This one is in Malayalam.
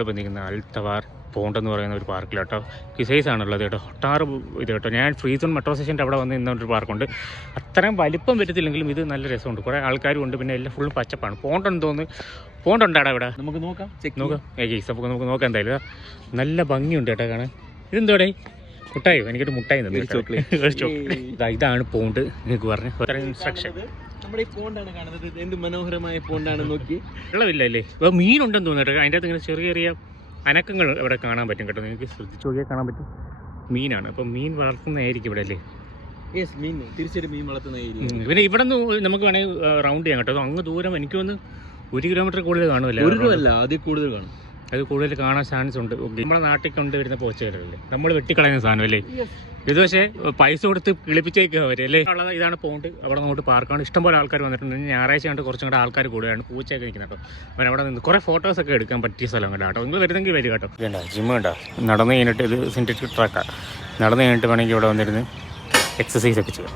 ഇപ്പോൾ നിൽക്കുന്ന അൽത്തവാർ പോണ്ട് എന്ന് പറയുന്ന ഒരു പാർക്കിൽ കേട്ടോ കിസൈസ് ആണുള്ളത് കേട്ടോ. ഒട്ടാറ് ഇത് കേട്ടോ. ഞാൻ ഫ്രീ സോൺ മെട്രോ സ്റ്റേഷൻ്റെ അവിടെ വന്ന് നിന്നൊരു പാർക്കുണ്ട്. അത്രയും വലിപ്പം വരത്തില്ലെങ്കിലും ഇത് നല്ല രസമുണ്ട്. കുറേ ആൾക്കാരും ഉണ്ട്. പിന്നെ എല്ലാം ഫുൾ പച്ചപ്പാണ്. പോണ്ടെന്ന് തോന്നുന്നു. പോണ്ടുണ്ടാടാ ഇവിടെ? നമുക്ക് നോക്കാം. അപ്പോൾ നമുക്ക് നോക്കാം എന്തായാലും. നല്ല ഭംഗിയുണ്ട് കേട്ടോ കാണാൻ. ഇതെന്തോടെ മുട്ടായോ? എനിക്കൊരു മുട്ടായി തന്നെ. ഇതാണ് പോണ്ട്. നിങ്ങൾക്ക് പറഞ്ഞു ഇൻസ്ട്രക്ഷൻ. നമ്മുടെ ഈ പോണ്ടാണ് കാണുന്നത്. എന്ത് മനോഹരമായ പോണ്ടാണ് നോക്കി. വെള്ളമില്ല അല്ലേ? ഇപ്പോൾ മീനുണ്ടെന്ന് തോന്നുന്നു കേട്ടോ. അതിൻ്റെ അകത്ത് ഇങ്ങനെ ചെറിയ ചെറിയ അനക്കങ്ങൾ ഇവിടെ കാണാൻ പറ്റും കേട്ടോ. നിങ്ങൾക്ക് ശ്രദ്ധിച്ചു നോക്കിയാൽ കാണാൻ പറ്റും. മീനാണ്. അപ്പം മീൻ വളർത്തുന്നതായിരിക്കും ഇവിടെ അല്ലേ? മീൻ തീർച്ചയായിട്ടും മീൻ വളർത്തുന്ന ഏരിയ. പിന്നെ ഇവിടെ നിന്ന് നമുക്ക് വേണമെങ്കിൽ റൗണ്ട് ചെയ്യാം കേട്ടോ. അങ്ങ് ദൂരം എനിക്ക് തോന്നുന്നു 1 കിലോമീറ്റർ കൂടുതൽ കാണുമല്ലോ. അതിൽ കൂടുതൽ കാണും. അത് കൂടുതൽ കാണാൻ ചാൻസ് ഉണ്ട്. നമ്മുടെ നാട്ടിൽ കൊണ്ടുവരുന്ന പോച്ചകളല്ലേ, നമ്മൾ വെട്ടിക്കളയുന്ന സാധനം അല്ലേ ഇത്. പക്ഷേ പൈസ കൊടുത്ത് കിളിപ്പിച്ചേക്കുക അവർ അല്ലേ. ഉള്ളത് ഇതാണ് പോണ്ട്. അവിടെ നോട്ട് പാർക്കാണ്. ഇഷ്ടംപോലെ ആൾക്കാർ വന്നിട്ടുണ്ട്. ഞായറാഴ്ച കണ്ട് കുറച്ചും കൂടെ ആൾക്കാർ കൂടുതലാണ്. പൂച്ചയൊക്കെ നിൽക്കുന്നത് കേട്ടോ. അവൻ അവിടെ നിന്ന് കുറേ ഫോട്ടോസൊക്കെ എടുക്കാൻ പറ്റിയ സ്ഥലം കേട്ടോ. നിങ്ങൾ വരുന്നെങ്കിൽ വരും കേട്ടോ. വേണ്ട ജിമ്മ് വേണ്ട. നടന്നു കഴിഞ്ഞിട്ട് ഇത് സിന്തറ്റിക് ട്രാക്കാണ്. നടന്നു കഴിഞ്ഞിട്ട് വേണമെങ്കിൽ ഇവിടെ വന്നിരുന്ന് എക്സസൈസ് ഒക്കെ ചെയ്യാം.